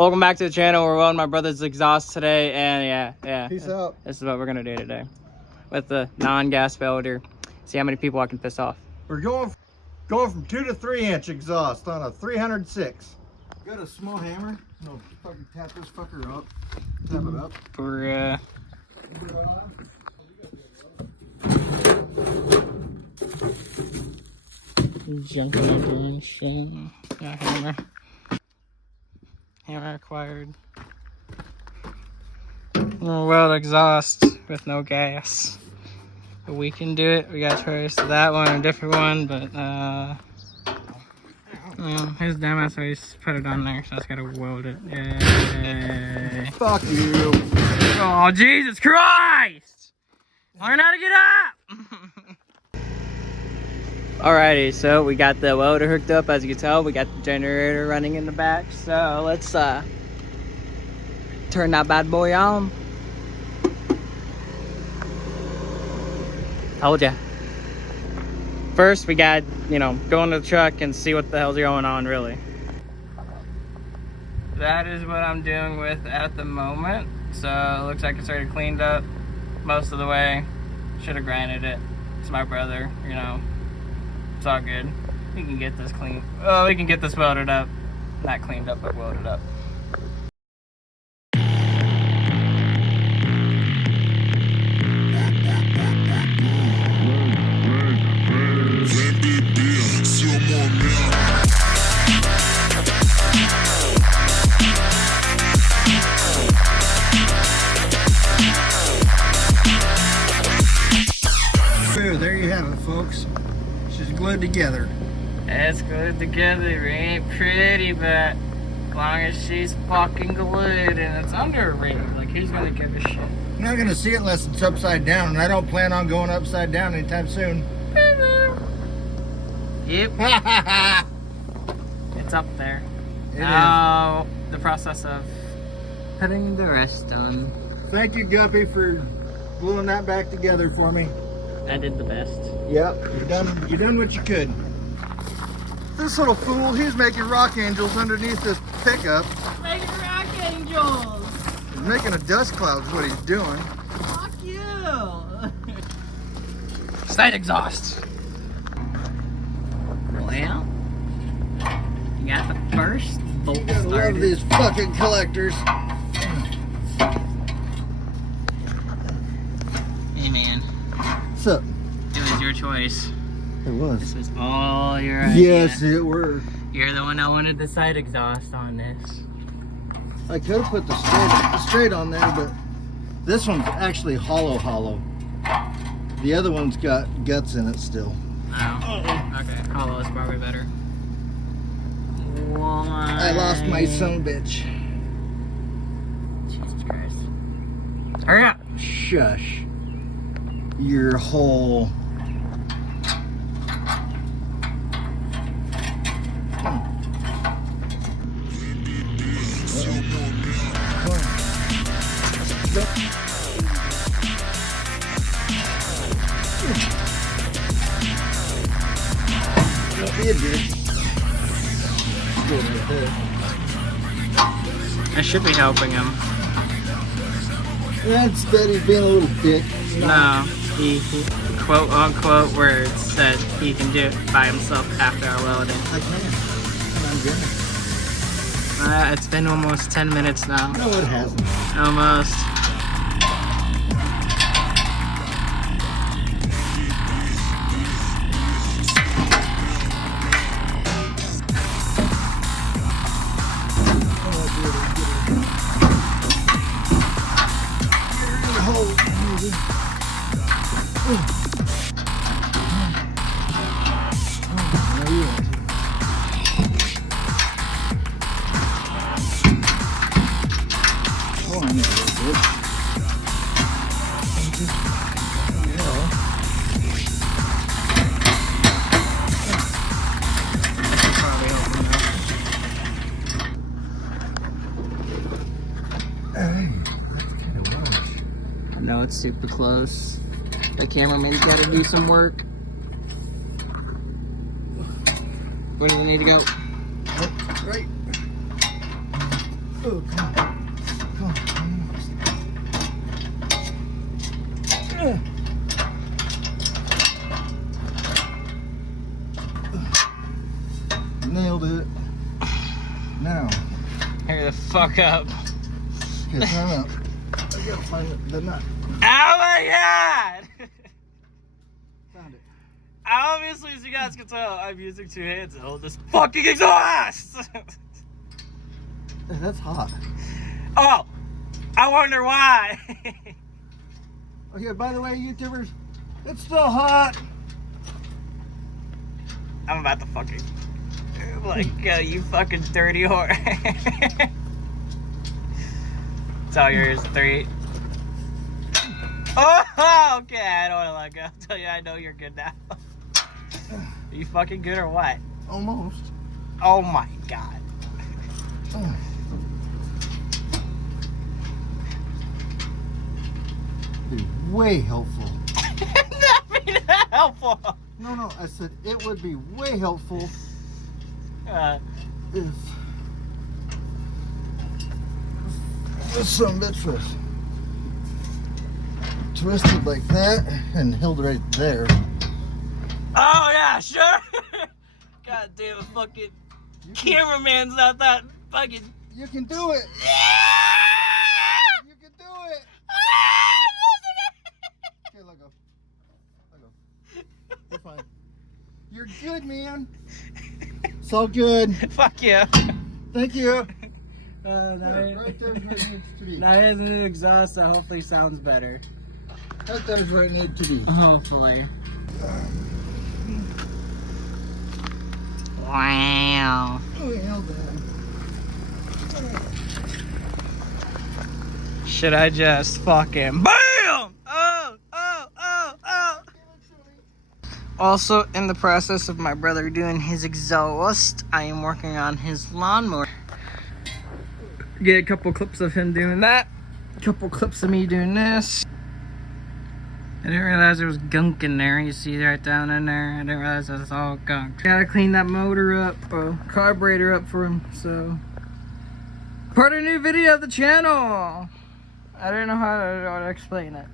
Welcome back to the channel. We're welding my brother's exhaust today, and yeah. Peace out. This is what we're gonna do today with the non-gas welder. See how many people I can piss off. We're going from 2 to 3 inch exhaust on a 306. Got a small hammer. No, fucking tap this fucker up. Tap it up. For jumping over and shit. Yeah, hammer. Hammer acquired. We'll weld exhaust with no gas. But we can do it. We got choice of that one or a different one, but his dumbass always put it on there, so I just gotta weld it. Yay. Fuck you. Oh, Jesus Christ! Learn how to get up! Alrighty, so we got the welder hooked up. As you can tell, we got the generator running in the back. So let's turn that bad boy on. Told ya. First, we got, go in the truck and see what the hell's going on, really. That is what I'm doing with at the moment. So it looks like it's already cleaned up most of the way. Should have grinded it. It's my brother, It's all good. We can get this clean. Oh, we can get this welded up. Not cleaned up, but welded up. There you have it, folks. She's glued together. It's glued together. It ain't pretty, but as long as she's fucking glued and it's under a rig, like who's gonna give a shit? You're not gonna see it unless it's upside down, and I don't plan on going upside down anytime soon. Yep. It's up there. It now, the process of putting the rest on. Thank you, Guppy, for gluing that back together for me. I did the best. Yep, you done what you could. This little fool, he's making rock angels underneath this pickup. Making rock angels! He's making a dust cloud is what he's doing. Fuck you! Side exhaust. Well, you got the first bolt I started. love these fucking collectors. Hey man, What's up? it was your choice. It was. This was all your idea. Yes, it were. You're the one that wanted the side exhaust on this. I could have put the straight on there, but this one's actually hollow. The other one's got guts in it still. Oh, okay. Hollow is probably better. Why? I lost my son bitch. Jesus Christ. Hurry up! Shush. Your whole... Don't be a bitch. I should be helping him. That's that he's being a little dick. No, he quote unquote words said he can do it by himself after our welding. I can. And I'm good. It's been almost 10 minutes now. No, it hasn't. Almost. I know it's super close. The cameraman's got to do some work. Where do we need to go? Right. Oh, come on. Come on. Nailed it. Now. Hurry the fuck up. Okay, time out. I gotta find the nut. Oh my god! Found it. Obviously, as you guys can tell, I'm using 2 hands to hold this fucking exhaust! That's hot. Oh! I wonder why! Okay, by the way, YouTubers, it's still hot. I'm about to fucking... Like, you fucking dirty whore. It's all yours, 3. Oh, okay, I don't want to let go. I'll tell you, I know you're good now. Are you fucking good or what? Almost. Oh my god. Be way helpful. Not be that helpful. No, I said it would be way helpful if this son of a bitch was twisted like that and held right there. Oh yeah, sure. God damn it, fucking cameraman's not that fucking. You can do it. You can do it. Okay, let go. Let go. You're fine. You're good, man. It's all good. Fuck you. Thank you. Now Right there's where it needs to be. now here's a new exhaust that hopefully sounds better. Right there's where it needs to be. Hopefully. Wow. Well done. Should I just fucking BAM! Oh! Also, in the process of my brother doing his exhaust, I am working on his lawnmower. Get a couple clips of him doing that. A couple clips of me doing this. I didn't realize there was gunk in there. You see right down in there. I didn't realize that was all gunk. Gotta clean that motor up, carburetor up for him, so. Part of a new video of the channel. I don't know how to explain it.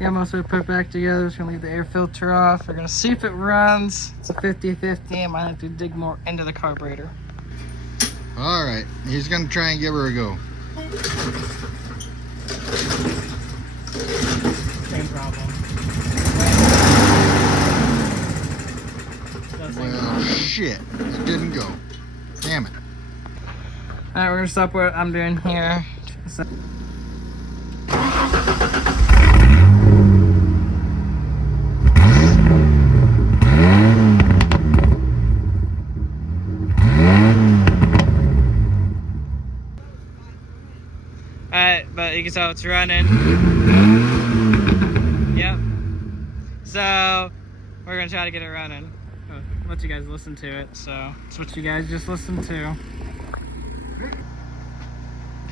Yeah, most of it put back together. Just gonna leave the air filter off. We're gonna see if it runs. It's a 50-50. I might have to dig more into the carburetor. All right, he's gonna try and give her a go. Same problem. Well, shit, it didn't go. Damn it. Alright, we're gonna stop what I'm doing here. Alright, but you can tell it's running. Yep. So, we're gonna try to get it running. Let you guys listen to it, so it's what you guys just listened to.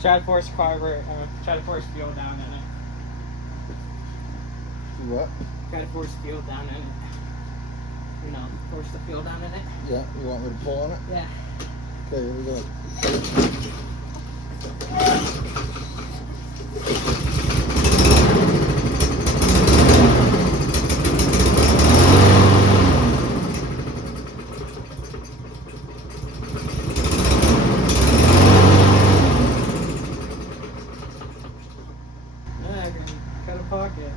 Try to force carburetor, try to force fuel down in it. What? Try to force fuel down in it. You know, force the fuel down in it. Yeah, you want me to pull on it? Yeah. Okay, here we go. Cut a pocket.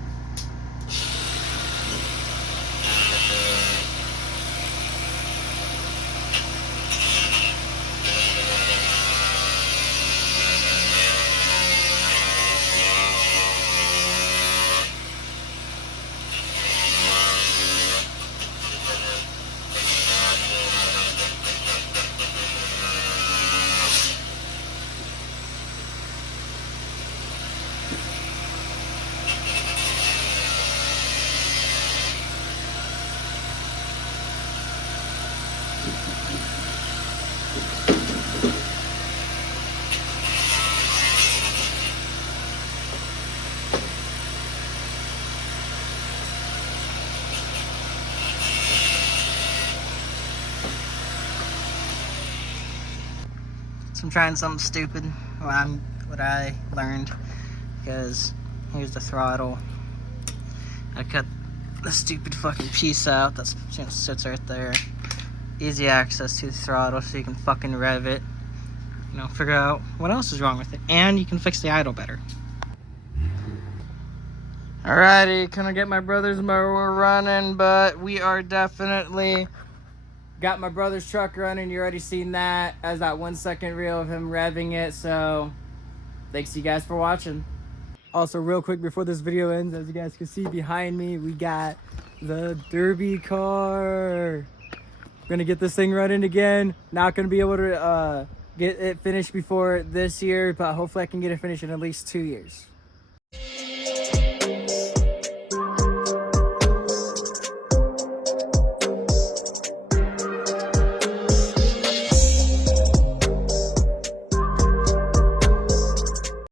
So I'm trying something stupid. What I learned, because here's the throttle. I cut the stupid fucking piece out that sits right there. Easy access to the throttle, so you can fucking rev it. You know, figure out what else is wrong with it, and you can fix the idle better. Alrighty, couldn't get my brother's mower running, but we are definitely got my brother's truck running. You already seen that as that 1 second reel of him revving it. So thanks you guys for watching. Also, real quick before this video ends, as you guys can see behind me, we got the derby car. Gonna get this thing running again. Not gonna be able to get it finished before this year, but hopefully I can get it finished in at least 2 years.